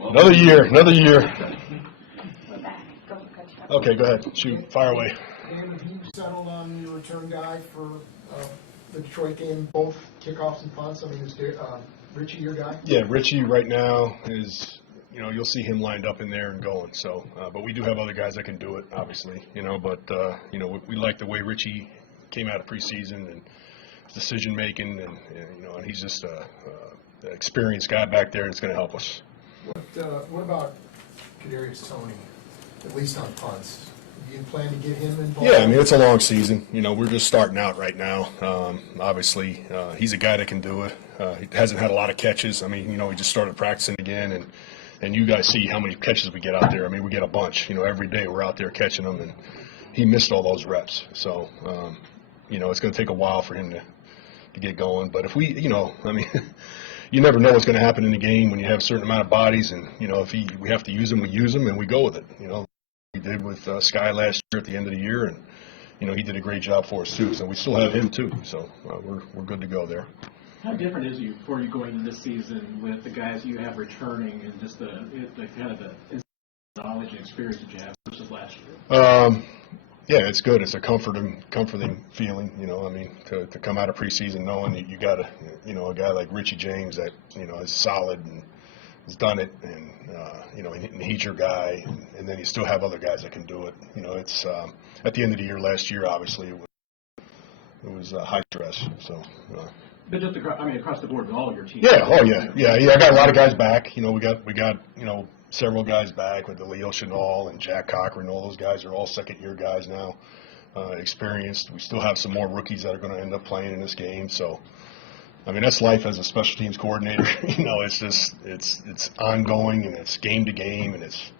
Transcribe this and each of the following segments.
Another year, another year. We're back. Okay, go ahead. Shoot, fire away. David, have you settled on your return guy for the Detroit game, both kickoffs and punts? I mean, is Richie your guy? Yeah, Richie right now is, you'll see him lined up in there and going. So, but we do have other guys that can do it, obviously, but, we like the way Richie came out of preseason and his decision making, and he's just an experienced guy back there that's going to help us. What about Kadarius Toney, at least on punts? Do you plan to get him involved? Yeah, I mean, it's a long season. We're just starting out right now. Obviously, he's a guy that can do it. He hasn't had a lot of catches. I mean, he just started practicing again, and you guys see how many catches we get out there. I mean, we get a bunch. Every day we're out there catching them, and he missed all those reps. So, it's going to take a while for him to get going. But if we, I mean, you never know what's going to happen in the game when you have a certain amount of bodies, and, if we have to use them, we use them, and we go with it, We did with Sky last year at the end of the year, and he did a great job for us too. So we still have him too. So we're good to go there. How different is you for you going into this season with the guys you have returning and just the kind of the knowledge and experience that you have versus last year? Yeah, it's good. It's a comforting feeling. I mean, to come out of preseason knowing that you got a guy like Richie James that is solid and has done it, and and he's your guy, and then you still have other guys that can do it. It's at the end of the year last year, obviously it was high stress. So. But just across the board with all of your teams. Yeah. Oh yeah. I got a lot of guys back. We got several guys back with the Leo Chenal and Jack Cochran. All those guys are all second-year guys now, experienced. We still have some more rookies that are going to end up playing in this game. So. I mean, that's life as a special teams coordinator. It's just it's ongoing, and it's game to game, and it's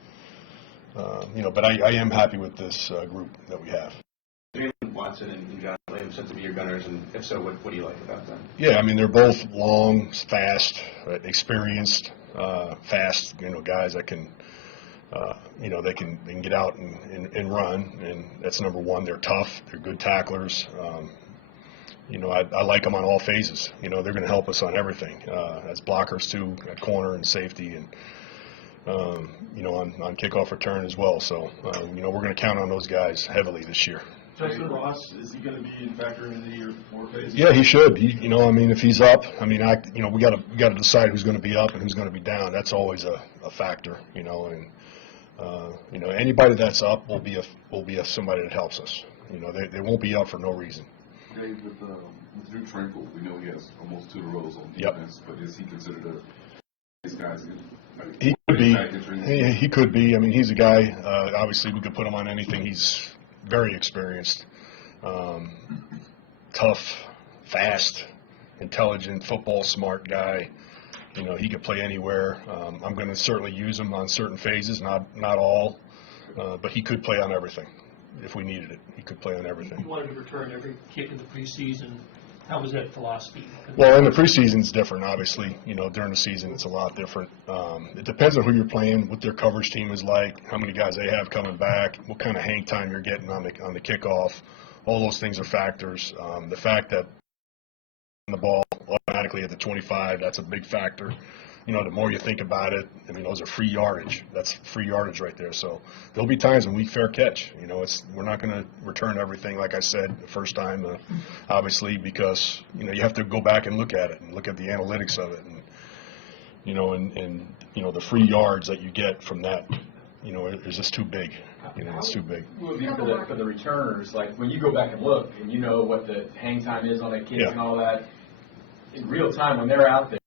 But I am happy with this group that we have. Watson and John Williams to be your gunners, and if so, what do you like about them? Yeah, I mean, they're both long, fast, experienced, fast guys that can they can get out and run, and that's number one. They're tough. They're good tacklers. I like them on all phases. They're going to help us on everything, as blockers too, at corner and safety, and on kickoff return as well. So we're going to count on those guys heavily this year. Justin Ross, is he going to be in factor into your four phase? Yeah, he should. I mean, if he's up, I mean, we got to decide who's going to be up and who's going to be down. That's always a factor, and anybody that's up will be somebody that helps us. They won't be up for no reason. Dave, with Drew Tranquil, we know he has almost 2 rows on defense, but is he considered these guys? He could be. He could be. I mean, he's a guy. Obviously, we could put him on anything. He's very experienced, tough, fast, intelligent, football smart guy. He could play anywhere. I'm going to certainly use him on certain phases, not all, but he could play on everything. If we needed it, he could play on everything. You wanted to return every kick in the preseason. How was that philosophy? Well, in the preseason, it's different, obviously. During the season, it's a lot different. It depends on who you're playing, what their coverage team is like, how many guys they have coming back, what kind of hang time you're getting on the kickoff. All those things are factors. The fact that the ball automatically at the 25, that's a big factor. The more you think about it, I mean, those are free yardage. That's free yardage right there. So there'll be times when we fair catch. We're not going to return everything, like I said, the first time, obviously, because, you have to go back and look at it and look at the analytics of it. And the free yards that you get from that, is just too big. It's too big. What would be for the returners, like when you go back and look and you know what the hang time is on a kick and all that, in real time when they're out there,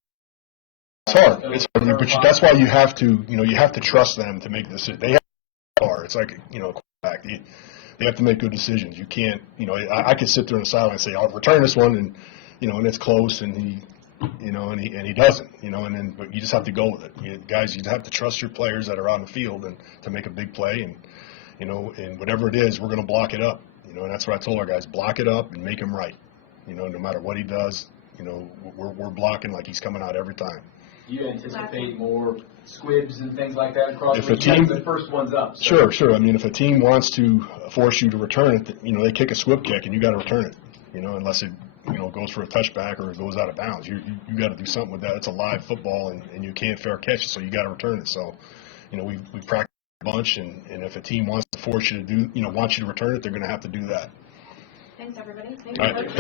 it's hard. But that's why you have to trust them to make the decision. They have to are. It's like quarterback. They have to make good decisions. You can't. I could sit there on the sideline and say, "I'll return this one," and and it's close, and he doesn't. But you just have to go with it. Guys, you have to trust your players that are on the field and to make a big play, and and whatever it is, we're going to block it up. And that's what I told our guys: block it up and make him right. No matter what he does, we're blocking like he's coming out every time. Do you anticipate more squibs and things like that across if the a team, the first one's up? So. Sure. I mean, if a team wants to force you to return it, they kick a squib kick and you got to return it. Unless it goes for a touchback or it goes out of bounds. You got to do something with that. It's a live football, and you can't fair catch it, so you got to return it. So, we practice a bunch, and if a team wants to force you to do, wants you to return it, they're going to have to do that. Thanks, everybody. All right, thanks.